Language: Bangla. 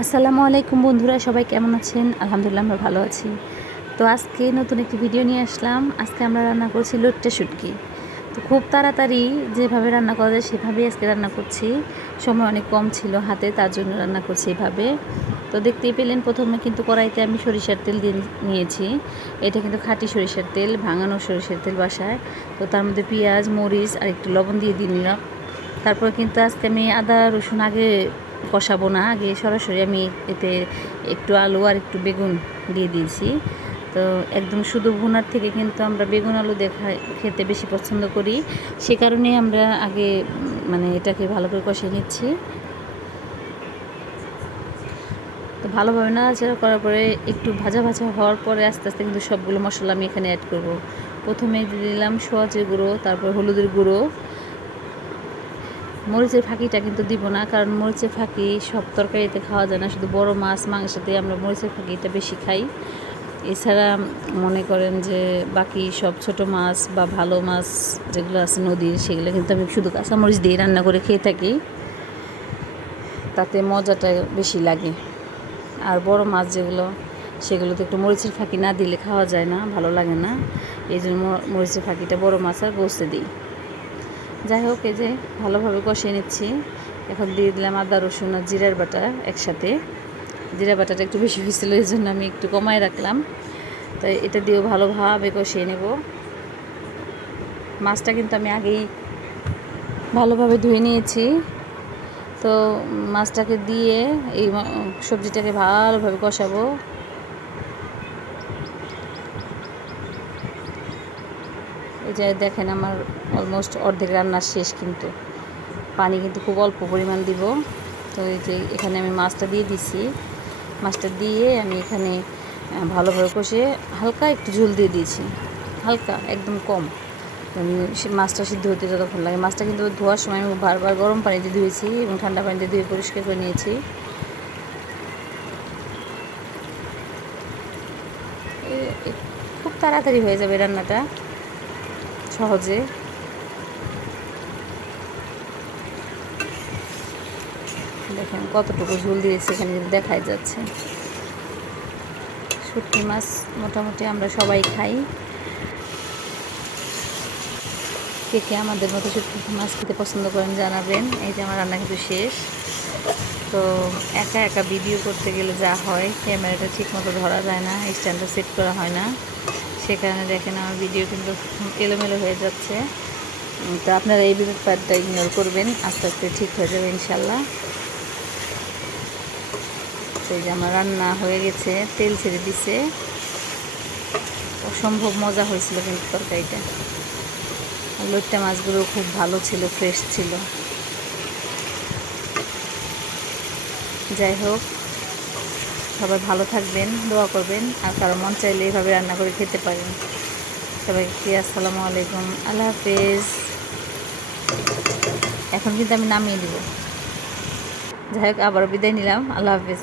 আসসালামু আলাইকুম বন্ধুরা, সবাই কেমন আছেন? আলহামদুলিল্লাহ আমরা ভালো আছি। তো আজকে নতুন একটি ভিডিও নিয়ে আসলাম। আজকে আমরা রান্না করছি লইট্টা শুটকি। তো খুব তাড়াতাড়ি যেভাবে রান্না করা যায় সেভাবেই আজকে রান্না করছি। সময় অনেক কম ছিল হাতে, তার জন্য রান্না করছি এভাবে। তো দেখতেই পেলেন প্রথমে কিন্তু কড়াইতে আমি সরিষার তেল দিয়ে নিয়েছি। এটা কিন্তু খাঁটি সরিষার তেল, ভাঙানো সরিষার তেল বাসায়। তো তার মধ্যে পেঁয়াজ, মরিচ আর একটু লবণ দিয়ে নিলাম। তারপর কিন্তু আজকে আমি আদা রসুন আগে কষাবো না, আগে সরাসরি আমি এতে একটু আলু আর একটু বেগুন দিয়ে দিয়েছি। তো একদম শুধু ভুনার থেকে কিন্তু আমরা বেগুন আলু খেতে বেশি পছন্দ করি, সে কারণে আমরা আগে মানে এটাকে ভালো করে কষিয়ে নিচ্ছি। তো ভালোভাবে নাড়াচাড়া করার পরে একটু ভাজা ভাজা হওয়ার পরে আস্তে আস্তে কিন্তু সবগুলো মশলা আমি এখানে অ্যাড করব। প্রথমে দিয়ে দিলাম সোয়াজের গুঁড়ো, তারপর হলুদের গুঁড়ো। মরিচের ফাঁকিটা কিন্তু দিব না, কারণ মরিচের ফাঁকি সব তরকারিতে খাওয়া যায় না, শুধু বড় মাছ মাংসতে আমরা মরিচের ফাঁকিটা বেশি খাই। এছাড়া মনে করেন যে বাকি সব ছোট মাছ বা ভালো মাছ যেগুলো আছে নদীর, সেগুলো কিন্তু আমি শুধু কাঁচামরিচ দিয়ে রান্না করে খেয়ে থাকি, তাতে মজাটা বেশি লাগে। আর বড় মাছ যেগুলো, সেগুলোতে একটু মরিচের ফাঁকি না দিলে খাওয়া যায় না, ভালো লাগে না। এই জন্য মরিচের ফাঁকিটা বড় মাছ আর গোস্তে দিই। যাই হোক, এই যে ভালোভাবে কষিয়ে নিচ্ছি। এখন দিয়ে দিলাম আদা রসুন আর জিরার বাটা একসাথে। জিরা বাটাটা একটু বেশি হয়েছিল, এই জন্য আমি একটু কমায় রাখলাম। তাই এটা দিয়েও ভালোভাবে কষিয়ে নেব। মাছটা কিন্তু আমি আগেই ভালোভাবে ধুয়ে নিয়েছি। তো মাছটাকে দিয়ে এই সবজিটাকে ভালোভাবে কষাবো। এই যে দেখেন আমার অলমোস্ট অর্ধেক রান্না শেষ, কিন্তু পানি কিন্তু খুব অল্প পরিমাণ দিব। তো এই যে এখানে আমি মাছটা দিয়ে দিছি। মাছটা দিয়ে আমি এখানে ভালোভাবে কষিয়ে হালকা একটু ঝোল দিয়ে দিয়েছি, হালকা একদম কম। মাছটা সিদ্ধ হতে যতক্ষণ লাগে। মাছটা কিন্তু ধোয়ার সময় আমি বারবার গরম পানিতে ধুয়েছি এবং ঠান্ডা পানিতে ধুয়ে পরিষ্কার করে নিয়েছি। খুব তাড়াতাড়ি হয়ে যাবে রান্নাটা, সহজে। দেখেন কতটুকু ঝোল দিয়েছি, এখানে কিন্তু দেখাই যাচ্ছে। শুটকি মাছ মোটামুটি আমরা সবাই খাই। কে কে আমাদের মতো শুটকি মাছ খেতে পছন্দ করেন জানাবেন। এই যে আমার রান্না কিন্তু শেষ। তো একা একা ভিডিও করতে গেলে যা হয়, ক্যামেরাটা ঠিক মতো ধরা যায় না, স্ট্যান্ডটা সেট করা হয় না, সে কারণে দেখেন আমার ভিডিও কিন্তু এলোমেলো হয়ে যাচ্ছে। তো আপনারা এই ব্যাপারটা ইগনোর করবেন, আস্তে আস্তে ঠিক হয়ে যাবে ইনশাল্লাহ। তো এই যে আমার রান্না হয়ে গেছে, তেল ছেড়ে দিছে। অসম্ভব মজা হয়েছিল কিন্তু তরকারিটা। লইট্টা মাছগুলো খুব ভালো ছিল, ফ্রেশ ছিল। যাই হোক, সবাই ভালো থাকবেন, দোয়া করবেন, আর কারো মন চাইলে এইভাবে রান্না করে খেতে পারেন। সবাইকে আসসালামু আলাইকুম, আল্লাহ হাফেজ। এখন কিন্তু আমি নামিয়ে দিব। যাই হোক, আবারও বিদায় নিলাম, আল্লাহ হাফেজ।